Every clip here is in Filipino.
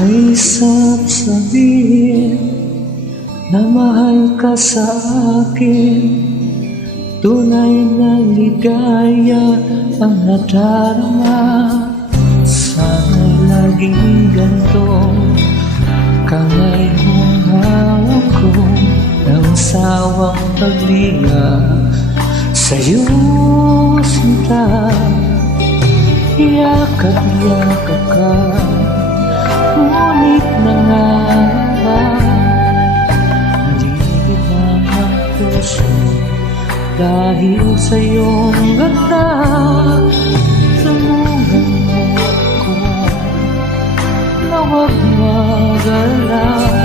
Ay sabihin na mahal ka sa akin, tunay na ligaya ang nadarama. Sana'y laging ganito, kamay mong hawak ko ng sawang paglinga. Sa'yo sinta, yakap-yakap ka, ngunit nangangamba, nalilibang ang puso dahil sa iyong ganda. Tulungan mo ako na huwag magalaw,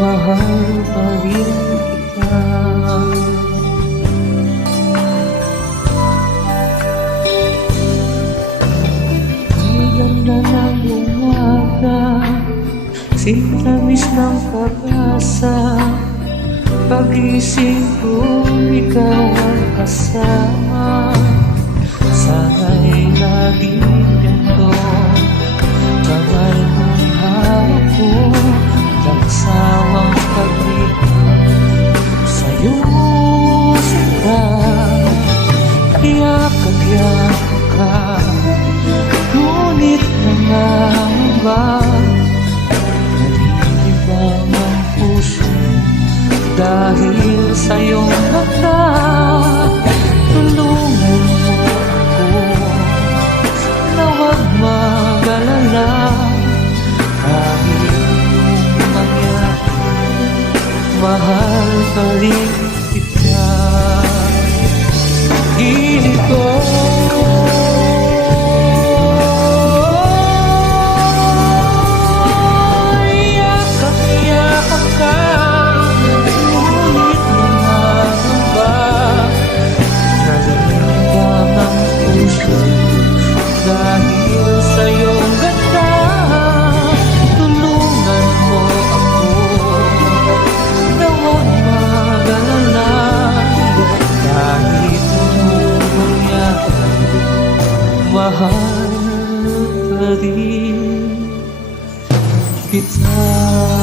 mahal pa rin kita. Sintamis ng pag-asa, pag-isip ko ikaw ang kasama. Sana'y laging ganito, kamay mong hawak ko ng sawang pag-ibig. Sa'yo sinta, yakap-yakap ka, ngunit nangangamba, nalilibang ang puso dahil sa iyong ganda. Tulungan mo ako na huwag mag-alala, kahit anong mangyari, mahal pa rin kita. Hilig ko dahil sa iyong ganda. Tulungan mo ako na huwag mag-alala, kahit anong mangyari, mahal pa rin kita.